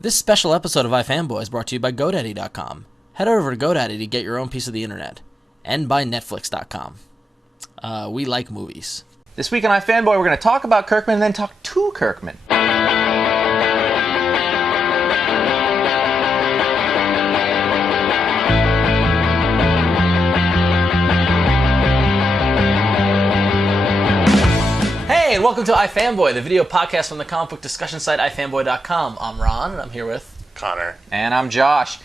This special episode of iFanboy is brought to you by GoDaddy.com. Head over to GoDaddy to get your own piece of the internet. And by Netflix.com. We like movies. This week on iFanboy, we're going to talk about Kirkman and then talk to Kirkman. Hey, and welcome to iFanboy, the video podcast from the comic book discussion site iFanboy.com. I'm Ron, and I'm here with Connor. And I'm Josh.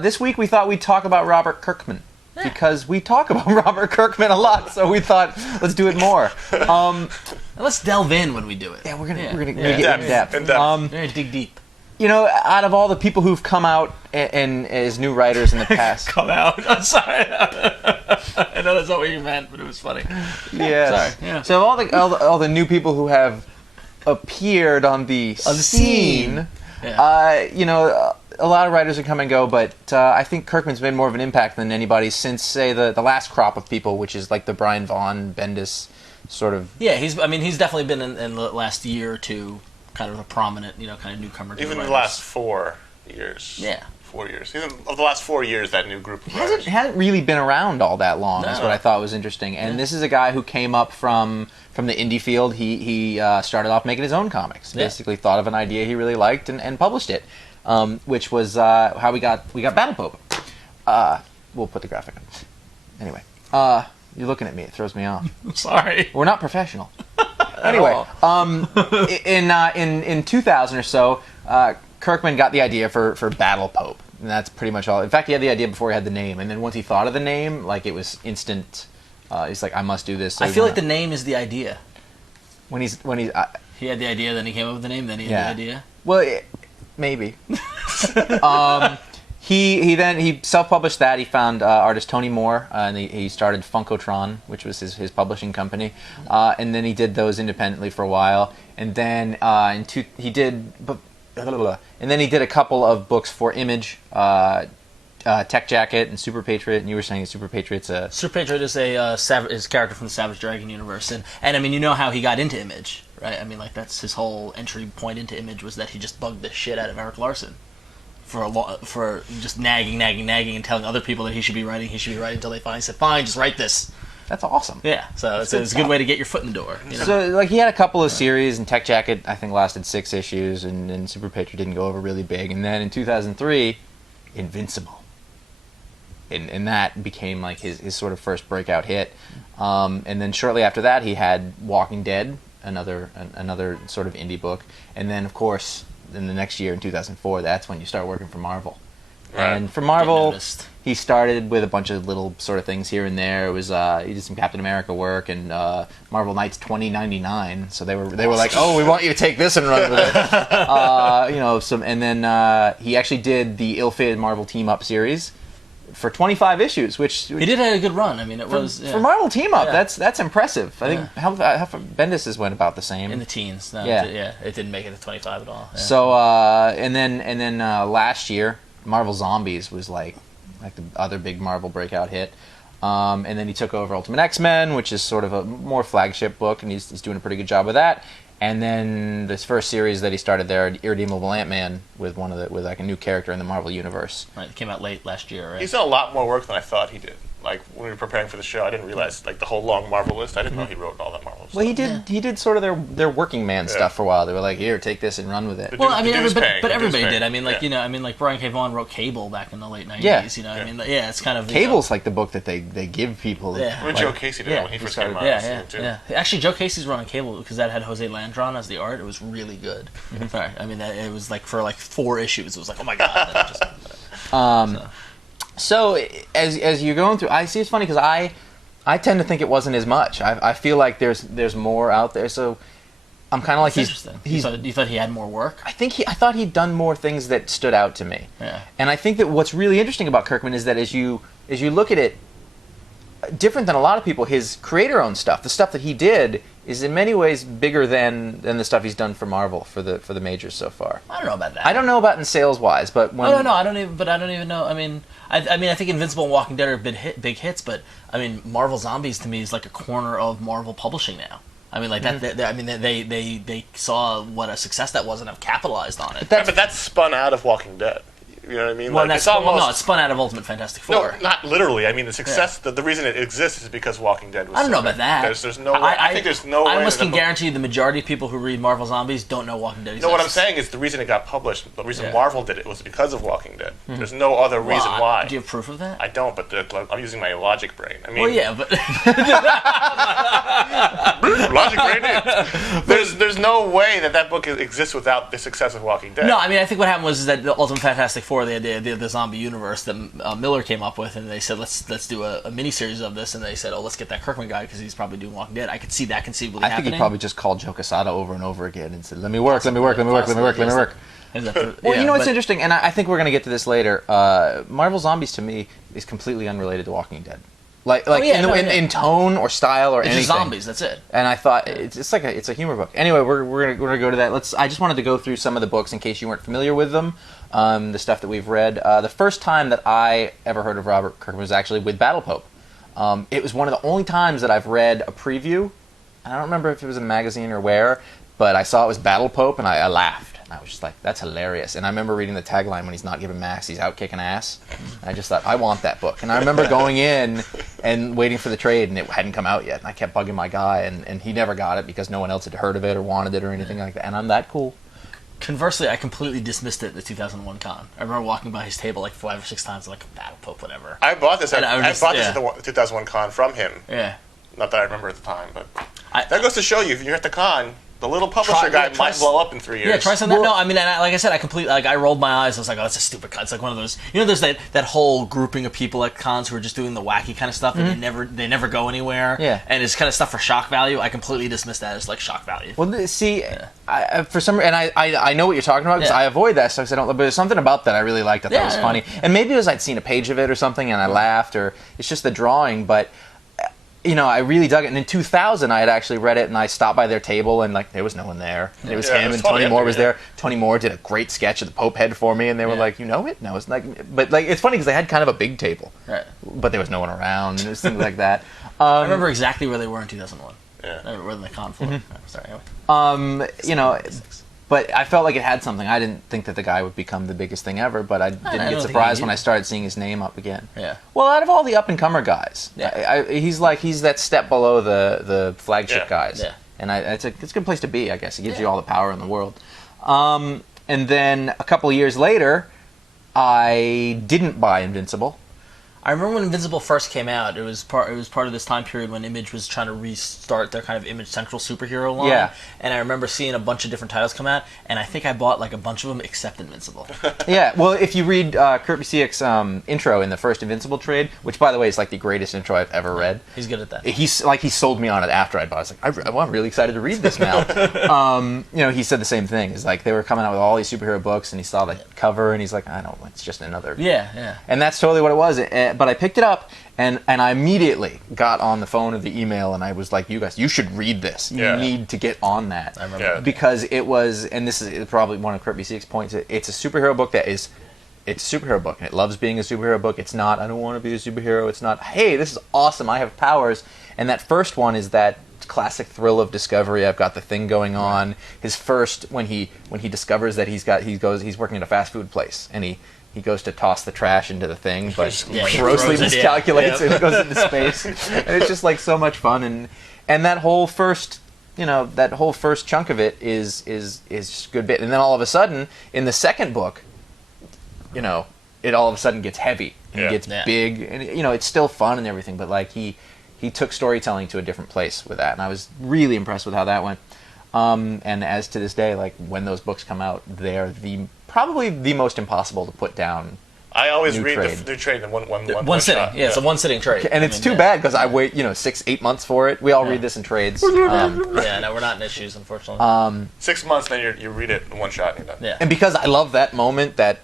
This week we thought we'd talk about Robert Kirkman. Yeah. Because we talk about Robert Kirkman a lot, so we thought, let's do it more. And let's delve in when we do it. Yeah, we're gonna get in depth. We're gonna dig deep. You know, out of all the people who've come out and as new writers in the past... Come out? I'm sorry. I know that's not what you meant, but it was funny. Yeah. Sorry. Yeah. So all the new people who have appeared on the scene, you know... A lot of writers are come and go, but I think Kirkman's made more of an impact than anybody since, say, the last crop of people, which is like the Brian Vaughan, Bendis sort of... Yeah, he's definitely been in the last year or two kind of a prominent, kind of newcomer to Even the in the last 4 years. Yeah. 4 years. Even of the last 4 years, that new group of writers. Hasn't really been around all that long, is what I thought was interesting. And this is a guy who came up from the indie field. He started off making his own comics. Basically thought of an idea he really liked and published it. Which was how we got Battle Pope. We'll put the graphic on. Anyway, you're looking at me. It throws me off. Sorry. We're not professional. Anyway, in 2000 or so, Kirkman got the idea for Battle Pope, and that's pretty much all. In fact, he had the idea before he had the name, and then once he thought of the name, like it was instant. He's like, I must do this. So I feel like the name is the idea. When he's he had the idea, then he came up with the name, then he had the idea. Well. Maybe. He self-published that. He found artist Tony Moore, and he started Funkotron, which was his publishing company. And then he did those independently for a while. And then he did a couple of books for Image, Tech Jacket and Super Patriot. And you were saying Super Patriot's a... Super Patriot is is a character from the Savage Dragon universe, and I mean, you know how he got into Image. Right, I mean, like that's his whole entry point into Image was that he just bugged the shit out of Eric Larson for just nagging, and telling other people that he should be writing until they finally said, "Fine, just write this." That's awesome. Yeah, so it's a good way to get your foot in the door. You know? So, like, he had a couple of series, and Tech Jacket I think lasted 6 issues, and Super Patriot didn't go over really big. And then in 2003, Invincible, and that became like his sort of first breakout hit. And then shortly after that, he had Walking Dead. Another sort of indie book, and then of course in the next year in 2004, that's when you start working for Marvel. Right. And for Marvel, he started with a bunch of little sort of things here and there. It was he did some Captain America work and Marvel Knights 2099. So they were like, oh, we want you to take this and run with it. And then he actually did the ill-fated Marvel Team Up series. For 25 issues, which he did have a good run. I mean, for Marvel Team Up. Yeah. That's impressive. I think how Bendis went about the same in the teens. No, it didn't make it to 25 at all. Yeah. So and then last year, Marvel Zombies was like the other big Marvel breakout hit. And then he took over Ultimate X-Men, which is sort of a more flagship book, and he's doing a pretty good job with that. And then this first series that he started there, Irredeemable Ant-Man, with like a new character in the Marvel universe. Right, it came out late last year, right? He's done a lot more work than I thought he did. Like when we were preparing for the show, I didn't realize like the whole long Marvel list. I didn't know he wrote all that Marvel stuff. Well, he did sort of their working man stuff for a while. They were like, here, take this and run with it. Well, I mean, everybody did. I mean, like like Brian K. Vaughan wrote Cable back in the late 90s. Yeah. I mean, it's kind of Cable's like the book that they give people. Yeah. Or Joe Casey did when he first came out. Yeah. Actually, Joe Casey's run on Cable because that had Jose Landron as the art. It was really good. Sorry, I mean, it was like for like 4 issues. It was like, oh my god. So as you're going through, I see it's funny because I tend to think it wasn't as much. I feel like there's more out there. So I'm kind of like interesting. You thought he had more work? I thought he'd done more things that stood out to me. Yeah. And I think that what's really interesting about Kirkman is that as you look at it, different than a lot of people, his creator-owned stuff, the stuff that he did, is in many ways bigger than the stuff he's done for Marvel for the majors so far. I don't know about that. I don't know about in sales wise, but when I don't even know. I mean, I think Invincible and Walking Dead are big hits, but I mean, Marvel Zombies to me is like a corner of Marvel publishing now. I mean, like I mean, they saw what a success that was and have capitalized on it. But that's spun out of Walking Dead. You know what I mean? Well, Like, it's almost, no, it's spun out of Ultimate Fantastic Four. No, not literally. I mean, the success, the reason it exists is because Walking Dead was. I don't know about that. There's no way. I think there's no way. I almost can guarantee you the majority of people who read Marvel Zombies don't know Walking Dead exists. No, what I'm saying is the reason it got published, the reason Marvel did it was because of Walking Dead. There's no other reason why. Do you have proof of that? I don't, but I'm using my logic brain. I mean, Well, yeah, but logic brain. There's no way that book exists without the success of Walking Dead. no, I mean, I think what happened was that the Ultimate Fantastic Four, they had the zombie universe that Miller came up with, and they said let's do a miniseries of this, and they said, oh, let's get that Kirkman guy because he's probably doing Walking Dead. I could see that conceivably happening. I think he probably just called Joe Quesada over and over again and said, let me work. Well, you know what's interesting, and I think we're going to get to this later. Marvel Zombies to me is completely unrelated to Walking Dead. In tone or style or it's anything. Just zombies, that's it. And I thought it's a humor book. Anyway, we're gonna go to that. I just wanted to go through some of the books in case you weren't familiar with them. The stuff that we've read. The first time that I ever heard of Robert Kirkman was actually with Battle Pope. It was one of the only times that I've read a preview. I don't remember if it was in a magazine or where, but I saw it was Battle Pope and I laughed. I was just like, that's hilarious. And I remember reading the tagline when he's not giving Max, he's out kicking ass. And I just thought, I want that book. And I remember going in and waiting for the trade, and it hadn't come out yet. And I kept bugging my guy, and he never got it because no one else had heard of it or wanted it or anything like that. And I'm that cool. Conversely, I completely dismissed it at the 2001 con. I remember walking by his table like 5 or 6 times, like, Battle Pope, whatever. I bought this at the 2001 con from him. Yeah. Not that I remember at the time, but that goes to show you, if you're at the con, the little publisher might blow up in 3 years. Yeah, try something. Well, no, I mean, like I said, I completely, I rolled my eyes. I was like, oh, that's a stupid con. It's like one of those, there's that whole grouping of people at cons who are just doing the wacky kind of stuff, and they never go anywhere. Yeah. And it's kind of stuff for shock value. I completely dismiss that as like shock value. Well, see, for some reason, I know what you're talking about because I avoid that stuff. I don't. But there's something about that I really liked. That was funny, and maybe it was I'd seen a page of it or something, and I laughed, or it's just the drawing, but. I really dug it. And in 2000, I had actually read it, and I stopped by their table, and there was no one there. And it was him, and Tony Moore was there. Tony Moore did a great sketch of the Pope head for me, and they were like, you know it? No, it's like, but it's funny because they had kind of a big table, right? But there was no one around, and it was things like that. I remember exactly where they were in 2001. Yeah, where the con floor. Sorry. Anyway. But I felt like it had something. I didn't think that the guy would become the biggest thing ever, but I didn't get surprised when I started seeing his name up again. Yeah. Well, out of all the up-and-comer guys, he's that step below the flagship guys. Yeah. And it's a good place to be, I guess. It gives you all the power in the world. And then a couple of years later, I didn't buy Invincible. I remember when Invincible first came out. It was part of this time period when Image was trying to restart their kind of Image Central superhero line. Yeah. And I remember seeing a bunch of different titles come out, and I think I bought like a bunch of them except Invincible. Yeah. Well, if you read Kurt Busiek's intro in the first Invincible trade, which by the way is like the greatest intro I've ever read. He's good at that. He sold me on it after I bought it. I was like, I'm really excited to read this now. He said the same thing. It's like they were coming out with all these superhero books, and he saw the cover, and he's like, I don't. It's just another. Yeah. And that's totally what it was. But I picked it up, and I immediately got on the phone or the email, and I was like, you guys, you should read this. You need to get on that. I remember that. Because it was, and this is probably one of Kurt Busiek's points, it's a superhero book it's a superhero book, and it loves being a superhero book. It's not, I don't want to be a superhero. It's not, hey, this is awesome, I have powers. And that first one is that classic thrill of discovery. I've got the thing going on. His first, when he discovers that he's working at a fast food place, and he goes to toss the trash into the thing, but grossly miscalculates it and it goes into space. And it's just like so much fun, and that whole first chunk of it is just a good bit. And then all of a sudden, in the second book, it all of a sudden gets heavy and gets big, and it's still fun and everything, but like he took storytelling to a different place with that, and I was really impressed with how that went. And as to this day, like when those books come out, they're probably the most impossible to put down. I always read the trade in one sitting. shot. Yeah, it's a one-sitting trade. And it's too bad because I wait 6-8 months for it. We all read this in trades. No, we're not in issues, unfortunately. 6 months, then you read it in one shot and you're done. Yeah. And because I love that moment, that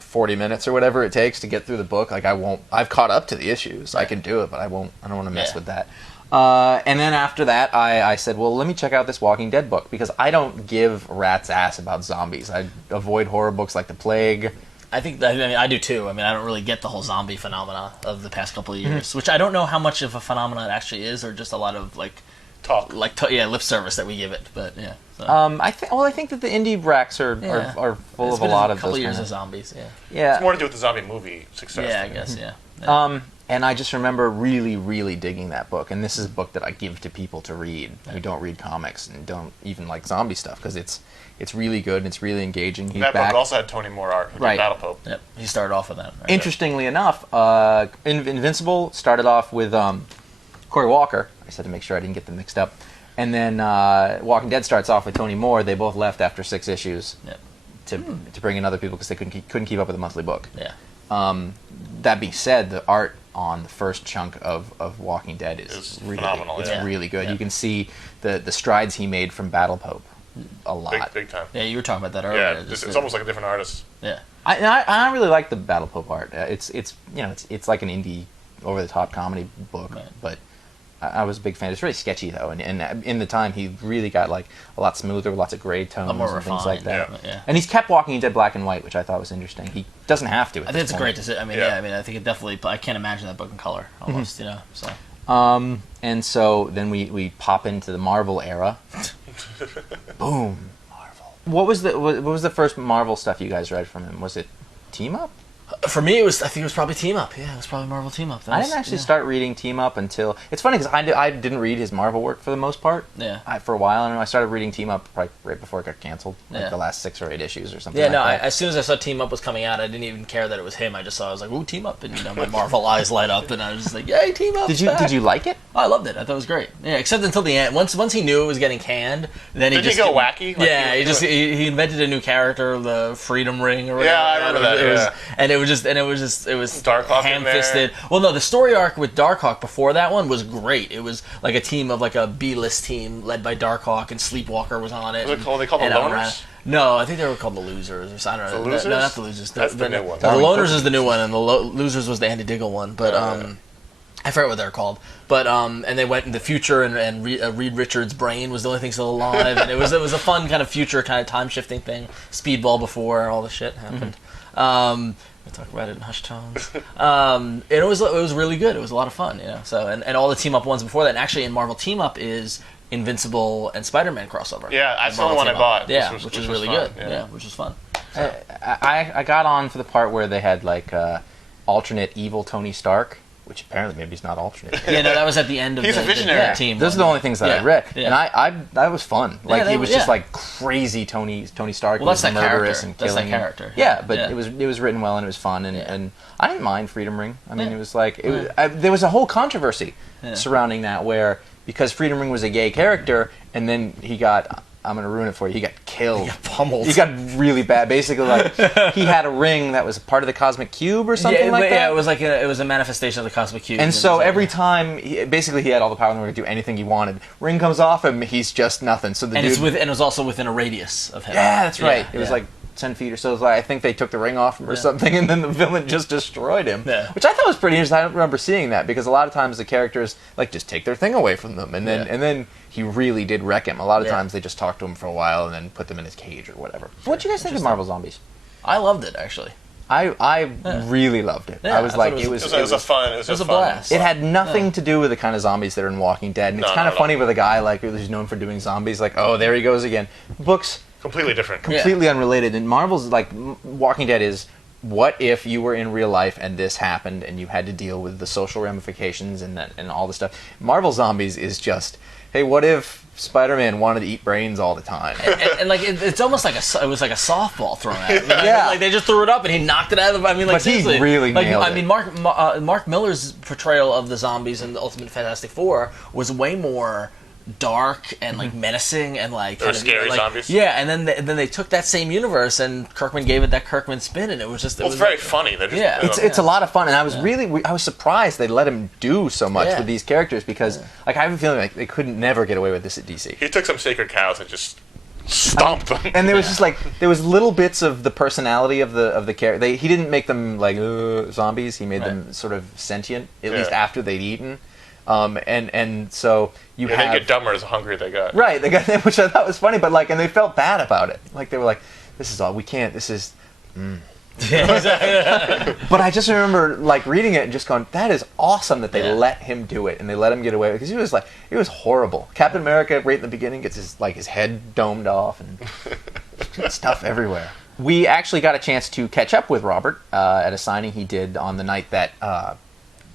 40 minutes or whatever it takes to get through the book, like I've caught up to the issues. I can do it, but I don't want to mess with that. And then after that, I said, well, let me check out this Walking Dead book, because I don't give rat's ass about zombies. I avoid horror books like The Plague. I do too. I mean, I don't really get the whole zombie phenomena of the past couple of years, which I don't know how much of a phenomenon it actually is, or just a lot of like talk. lip service that we give it. But yeah. So. I think that the indie racks are full of a lot of those. Couple years of zombies. Yeah. It's more to do with the zombie movie success. Yeah, I guess. Yeah. And I just remember really, really digging that book. And this is a book that I give to people to read who don't read comics and don't even like zombie stuff, because it's really good and it's really engaging. That book also had Tony Moore art, right. Battle Pope. Yep. He started off with that. Right? Interestingly enough, Invincible started off with Cory Walker. I just had to make sure I didn't get them mixed up. And then Walking Dead starts off with Tony Moore. They both left after 6 issues to bring in other people because they couldn't keep up with the monthly book. Yeah. That being said, the art on the first chunk of Walking Dead is really phenomenal. It's yeah. really good. Yeah. You can see the strides he made from Battle Pope a lot. Big time. Yeah, you were talking about that earlier. Yeah, it's almost like a different artist. Yeah. I really like the Battle Pope art. It's like an indie over the top comedy book, right. but I was a big fan. It's really sketchy though, and in the time he really got like a lot smoother, lots of gray tones more and things like that. Yeah. And he's kept Walking Dead black and white, which I thought was interesting. He doesn't have to. I think it's a great decision. I mean, Yeah. I mean, I think it definitely. I can't imagine that book in color almost. You know. So. And so then we pop into the Marvel era. Boom, Marvel. What was the first Marvel stuff you guys read from him? Was it Team Up? For me, I think it was probably Team Up. Yeah, it was probably Marvel Team Up. I didn't actually start reading Team Up until... It's funny because I didn't read his Marvel work for the most part. Yeah. For a while, and I started reading Team Up probably right before it got canceled. Like Yeah. the last 6 or 8 issues or something Yeah, like no. that. As soon as I saw Team Up was coming out, I didn't even care that it was him. I just saw. I was like, "Ooh, Team Up!" And my Marvel eyes light up, and I was just like, "Yay, Team Up!" Did you like it? Oh, I loved it. I thought it was great. Yeah, except until the end. Once he knew it was getting canned, then Did he go wacky? Like, Yeah, he invented a new character, the Freedom Ring or whatever. Yeah, I remember that. And it was Darkhawk in ham-fisted. Well, no, the story arc with Darkhawk before that one was great. It was like a team of like a B-list team led by Darkhawk, and Sleepwalker was on it. Was it called? They called the Loners? No, I think they were called the Losers. Or I don't know. The Losers? No, not the Losers. That's the new one. The Loners is the new one, and the Losers was the Andy Diggle one. But I forget what they're called. But and they went in the future, and Reed Richards' brain was the only thing still alive, and it was a fun kind of future kind of time shifting thing. Speedball before all the shit happened. We talk about it in hushed tones. It was really good. It was a lot of fun, you know. So and all the Team Up ones before that. And actually, in Marvel Team Up is Invincible and Spider-Man crossover. Yeah, that's the only one I bought. Yeah, which was really fun. good. Yeah, which was fun. So. I got on for the part where they had like alternate evil Tony Stark, which apparently maybe he's not alternate. Yeah, no, that was at the end of He's a visionary. the team. Those are the only things that I read, Yeah. and that was fun. Like Yeah, it was just like crazy Tony Stark. Well, that's was that murderous character. and That's killing. that character. Yeah, but Yeah. it was written well and it was fun, and I didn't mind Freedom Ring. I mean, Yeah. it was like there was a whole controversy surrounding that where because Freedom Ring was a gay character, and then he got. I'm going to ruin it for you. He got killed. He got pummeled. He got really bad. Basically, like he had a ring that was part of the Cosmic Cube or something like that. Yeah, it was a manifestation of the Cosmic Cube. And so every time, he had all the power in the world to do anything he wanted. Ring comes off him, he's just nothing. So it was also within a radius of him. Yeah, that's right. Yeah, it was like 10 feet or so. It was like, I think they took the ring off him or something, and then the villain just destroyed him. Yeah. Which I thought was pretty interesting. I don't remember seeing that because a lot of times the characters like just take their thing away from them, and then he really did wreck him. A lot of times they just talked to him for a while and then put them in his cage or whatever. What do you guys think of Marvel Zombies? I loved it actually. I really loved it. Yeah, I was like, It was a blast. It had nothing to do with the kind of zombies that are in Walking Dead, and it's kind of funny with a guy like who's known for doing zombies. Like, oh, there he goes again. Books completely different. completely unrelated. And Marvel's like Walking Dead is what if you were in real life and this happened and you had to deal with the social ramifications and all the stuff. Marvel Zombies is hey, what if Spider-Man wanted to eat brains all the time? and like it's almost like it was like a softball thrown at him. Yeah. Like they just threw it up and he knocked it out of the. I mean, like But he seriously, really like, nailed I mean, Mark Miller's portrayal of the zombies in the Ultimate Fantastic Four was way more dark and like menacing and like They were scary like, zombies. Yeah, and then they took that same universe and Kirkman gave it that Kirkman spin, and it was just It's very funny. They just, It's a lot of fun, and I was I was surprised they let him do so much with these characters because like I have a feeling like they couldn't never get away with this at DC. He took some sacred cows and just stomped them. And there was just like there was little bits of the personality of the character. He didn't make them like zombies. He made them sort of sentient, at least after they'd eaten. And so you they get dumber as hungry they got. Right, they got which I thought was funny, but like, and they felt bad about it. Like they were like, "This is all we can't. This is." Yeah, exactly. But I just remember like reading it and just going, "That is awesome that they let him do it and they let him get away with it," because it was horrible. Captain America right in the beginning gets his head domed off and stuff everywhere. We actually got a chance to catch up with Robert at a signing he did on the night that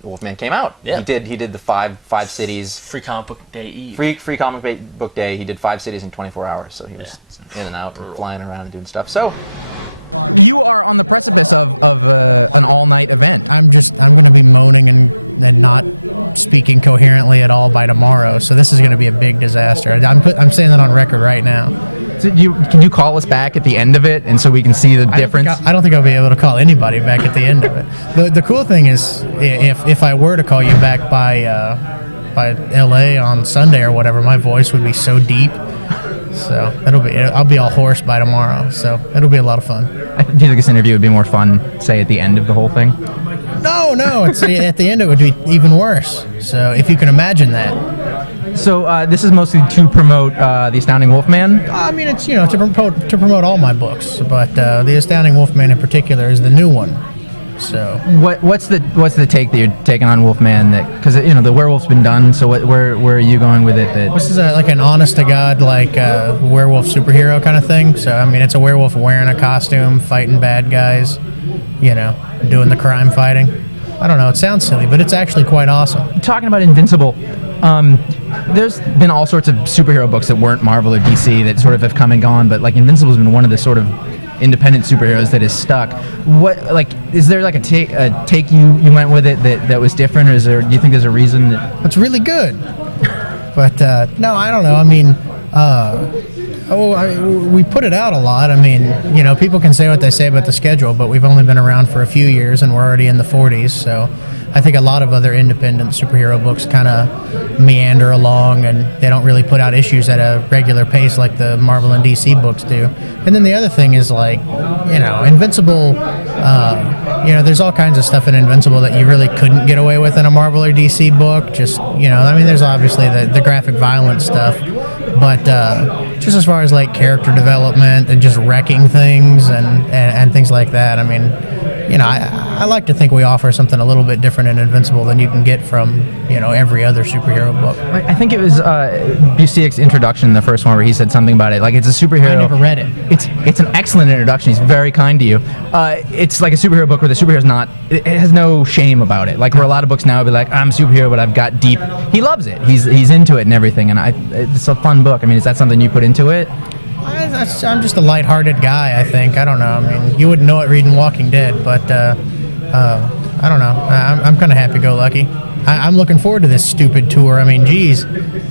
Wolf-Man came out. Yeah. He did the five cities. Free Comic Book Day Eve. Free comic book day. He did 5 cities in 24 hours, so he was in and out, and flying around and doing stuff. So You are on the precipice of an all-night event. I'm going to be moaning and not speaking coherently at all by tomorrow. So this is going to be a big disaster. I'm saying that on record right now. So can you call us back at the end of it, and so we can see the difference? I don't think I'll be able to call anybody back at the end of it. The cool thing is, if I were to call you back by LA on Sunday or whatever, my voice would be so deep. So I'll be all hoarse by tomorrow. So it'll be a lot of fun. Do you think this interview would be more fun, say, at the end of the whole thing? No. It's at the end it would be even worse. So if you can imagine that. So this is mostly to promote the Astounding Wolf-Man. I mean, it's to promote all my books, but the Astounding Wolf-Man in particular is the new one. So what's the take that you're taking on Wolf-Man? Because the werewolf's been done. So where are you going with it? This is like an honest to god werewolf superhero kind of thing. So I mean, it's a werewolf wearing a costume, fighting bad guys, doing the crime fighting. I don't know. It sounds silly, but it's actually quite awesome. Talking about Invincible, there's been all sorts of superhero books that weren't Marvel or DC that sort of have come and gone, but like Invincible's been one of the sort of independent superheroes that is stuck. Is there like a take you went with it that was different, or do you think there's a reason that it's really good? But no, I don't know. I mean, we put it out a lot. I mean, people can say what they say about the schedule, but we've only been around for a few years and we're already in the 40s. So I think a lot of other independent superhero books kind of meander along and they don't really put out issues at a regular pace like the Marvel and DC books do. And then the other thing is Invincible, there's all kinds of stuff in Invincible that you really couldn't get away with in a Marvel or DC book. Just, there's obviously the graphic violence stuff, but just as far as like character development and just wrecking things and things like that, I mean, I like to think we offer something a little bit different in Invincible than you can get from, every other superhero book. I think it was Busiek's introduction, the first one, where he said something about it. Like, it's a superhero. I never read it. It's an excellent introduction. He's very kind to you. It's like a superhero book where the superhero's not. It has no shame about it. Like, where a lot of books now would be like, I'm a superhero, but I've got deep. He loves it. He's into it and everything. And it's a fun book. I mean, is that something you put into it? I'm just a lighthearted guy, I think. I don't know. I mean, you wouldn't know it reading Walking Dead, but I don't know. I'm kind of happy-go-lucky. I'm looking forward to this stupid tour. I mean, geez.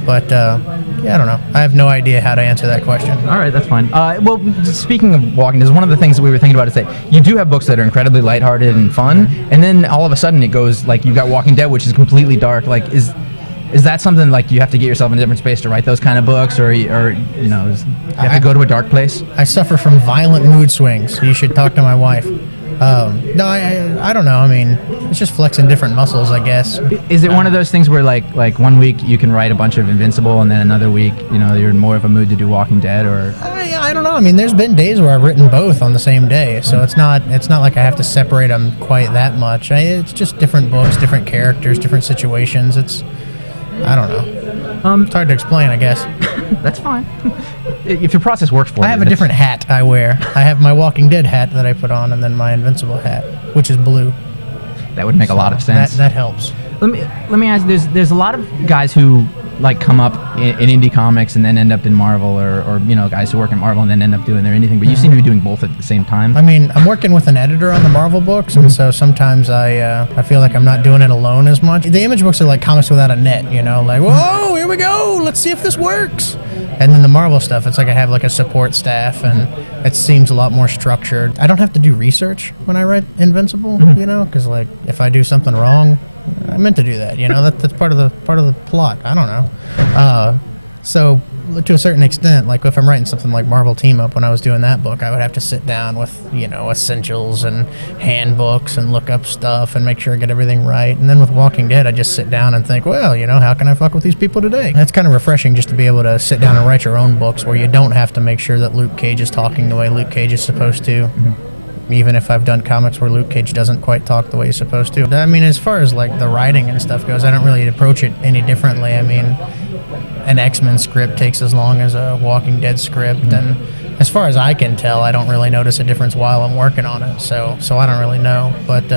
But, I don't know. I have no idea how to answer that question. All right, that's fine. Well, speaking of Walking Dead, one of the things that we were thinking about is that you do have books that are incredibly lighthearted and fun, and then all of a sudden it goes, like, you've got Walking Dead, which is completely dark. Like, is that something like you have to get yourself in a different space to write those kind of books, or you have to go to a dark place? I suffer from violent mood swings. You should talk to my wife. No, I don't know. I mean, it's just flexing different muscles, I guess. Is it one of those things where like 1 week you can write a bunch of Invincible, and then another week you're in more of a mood to do Walking Dead, or? I don't know. I mean, there's been days where I've written both on the same day, so it's not like I have to separate them quite that much. It's just different books, different characters, different situations. I don't know. It's hard to explain, I guess. That's fine. If your process works for you. I have a different hat I wear. I have my Walking Dead hat that I put on, and then my Invincible hat, which is blue. That would make a lot of sense. That helps. Let me ask. There's a lot of guys who like come up in indie comics and then end up in Marvel, or guys who work in Marvel and then end up doing their anything. But you seem to be doing both at the same time. I mean, I'm working with an editor on the Marvel books, and so sometimes I feel like I'm not doing it alone as much. The Image books are like comics without a net, like, whoa, here we go, let's see if this works. And then the Marvel stuff, it's like I have like a support staff, and it seems a lot more structured. I don't have to do research when I write Invincible, because like if I do something wrong, I meant to do that. That's part of the plot. I don't know. So to a certain extent, like if I'm writing something like Marvel Team Up, when I was doing that book, I would have to sit down with essentials and handbooks and look up stuff and make sure I get everything right. And then with Walking Dead, I just sit down and think, well, how can I fuck with these people today? That's kind of refreshing, just to be able to sit down and write your own books where you don't have to make sure that Luke Cage is talking the way Luke Cage is supposed to. even if I've done comics where Luke Cage doesn't quite talk the way he's supposed to. I mean, as far as like the writing and stuff goes, I don't really approach it any differently. I mean, an X-Men script takes as long as a Walking Dead script, and as far as I can tell, I don't really notice a difference while I'm working on it. So I don't really know, but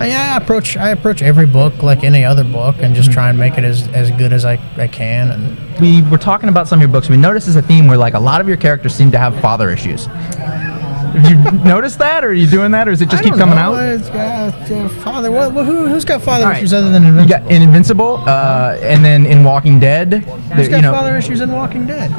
I approach every book like any other book, and just try and make it as good as I can. And We were talking about some of your books. We noticed as a theme where like a lot of your characters seem to have father issues. Have you noticed that, or are you doing that, or does it just keep coming out? Father, who's got father All right. issues other than Invincible? You got in Invincible, and then in Walking Dead. Who's got father issues in Walking Dead?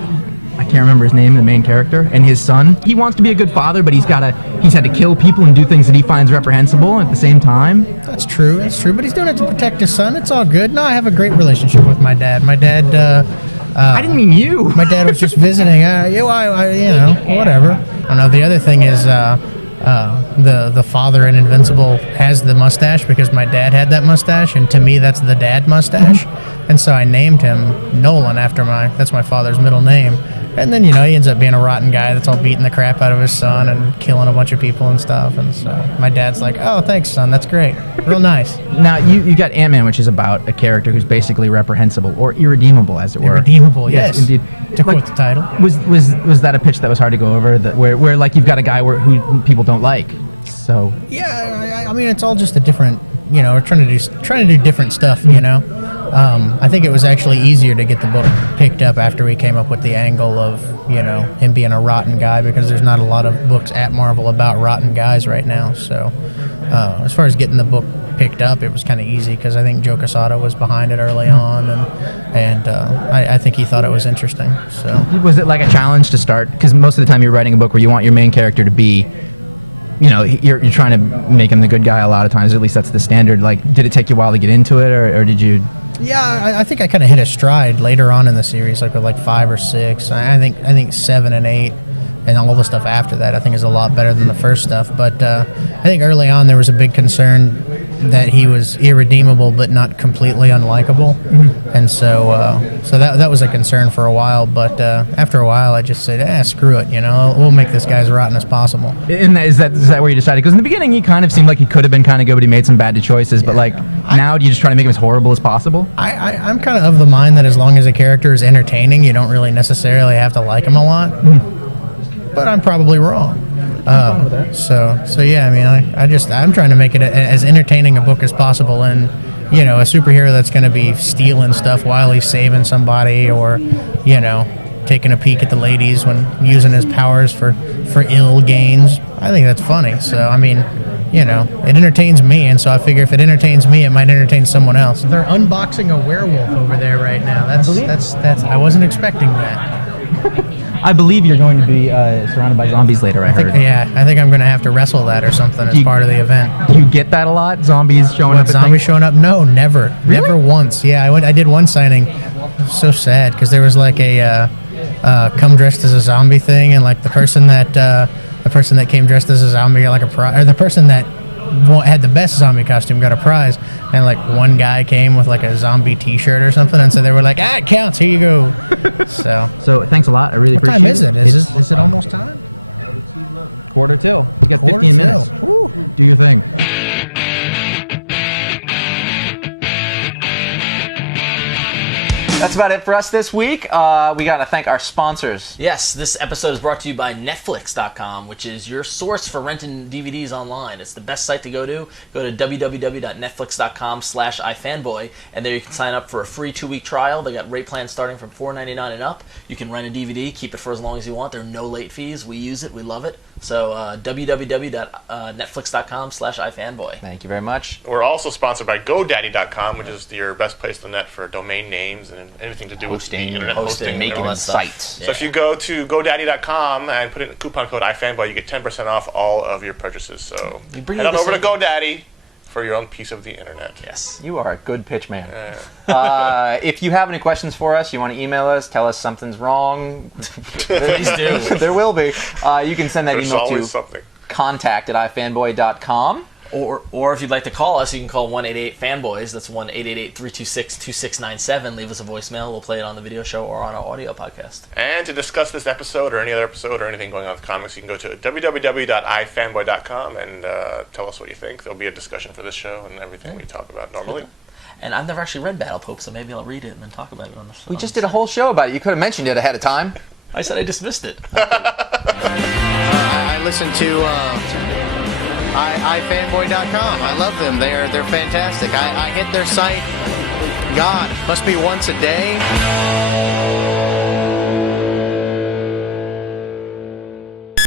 I can't remember his name, the main character, and his son. He wants to be a good father, but he's had to kill people and do things that he finds reprehensible at the same time. That's true, but he's doing it to protect his son. It's all good. No, I have a great relationship with my dad. My dad, I didn't mean you. my dad was just visiting. Whatever. I don't know. The other thing is, the father in Invincible has the mustache because my dad had that mustache, and to me that's the dad mustache, and so I named him Nolan after that's my father's middle name. And then, he ends up being a rotten guy that's all beating the crap out of his son and killing a bunch of people and stuff. And so my dad's like, oh, thanks, son. That's great. Real nice. Now, you got Ant-Man, which is about a character who's basically reprehensible, or irredeemable, as it were. Irredeemable, yes. Indeed. To quote the title. Was that a pitch that was hard to go over, where like you've got a guy who people don't like? So Yeah, I mean, it's all just a different, we're trying to do different stuff, I think it was actually easier to get the book picked up after we came up with the angle of, him being a rotten guy, because there's not a lot of books at Marvel about rotten guys right now. So as far as getting the book picked up, it was kind of easy because I think Joe Quesada was behind it early on, and I think he thought it was interesting. So was it like a challenge to start? Because most of the time you're writing a book where you want your main character to be, you're trying to make him the good guy a lot of times. At least that's the standard. Like, did it take you a while to get into it, or did you? Yeah, I think I kind of hit a stride later on in the series, like with like 5 or 6. I think 7 and 8, and all the stuff after that, I think is a lot better than the first stuff. But I think early on there was a big concern that he was irredeemable but not completely unlikable, and so that was a concern for a while. But after a while, I just said, screw it, we'll make this guy as rotten as possible. And is that where you decided? Because in the beginning, he kind of seemed like he could have been kind of good, but he made some bad choices. But like now, do you just try to make him as horrible as possible? I'm kind of the mind that as long as a character is entertaining, you don't really necessarily have to like him a lot. But I'm probably wrong. So yeah, I mean, I'm trying to make it as entertaining a book as possible, and a superhero that's going to be stealing stuff while he's saving somebody, or taking a peek at the ladies when using his powers for ill gains. I think that's funny. So I mean, it entertains me, and so I figure if it entertains me, it might entertain someone else. They're unboxing a werewolf over there right now. That's I wasn't expecting that. I believe you're going to be surrounded by zombies later, I heard. I think I'm going to have to wrestle that or something as part of the event. Do you get that a lot? Zombies showing up? Zombies showing up? No, never. Really? Never once. Yeah, I did one signing. It was so sad because there was like a come dressed as a zombie thing, and like the person that came dressed as a zombie got like a prize, or the person that had the best zombie costume got a prize, and like one guy came with like a zombie T-shirt or something, and so they were like, it counts, here you go. So thanks a lot. I really appreciate it. What time is it? Is it almost time? 1:45. You got 15 minutes. Woo. Do your thing. That's about it for us this week. We got to thank our sponsors. Yes, this episode is brought to you by Netflix.com, which is your source for renting DVDs online. It's the best site to go to. Go to www.netflix.com/iFanboy, and there you can sign up for a free 2-week trial. They got rate plans starting from $4.99 and up. You can rent a DVD, keep it for as long as you want. There are no late fees. We use it. We love it. So www.netflix.com/iFanboy. Thank you very much. We're also sponsored by GoDaddy.com, which is your best place on the net for domain names and anything to do with the internet hosting, making and all that sites. stuff. So if you go to GoDaddy.com and put in the coupon code iFanboy, you get 10% off all of your purchases. So head on over to GoDaddy for your own piece of the internet. Yes. You are a good pitch man. If you have any questions for us, you want to email us, tell us something's wrong. Please do. There will be. You can send that There's email always to something. contact@ifanboy.com. Or if you'd like to call us, you can call 1-888-FANBOYS. That's 1-888-326-2697. Leave us a voicemail. We'll play it on the video show or on our audio podcast. And to discuss this episode or any other episode or anything going on with comics, you can go to www.ifanboy.com and tell us what you think. There'll be a discussion for this show and everything we talk about normally. And I've never actually read Battle Pope, so maybe I'll read it and then talk about it on the show. We just did a whole show about it. You could have mentioned it ahead of time. I said I dismissed it. I listened to iFanboy.com. I love them. They're fantastic. I hit their site, God, must be once a day.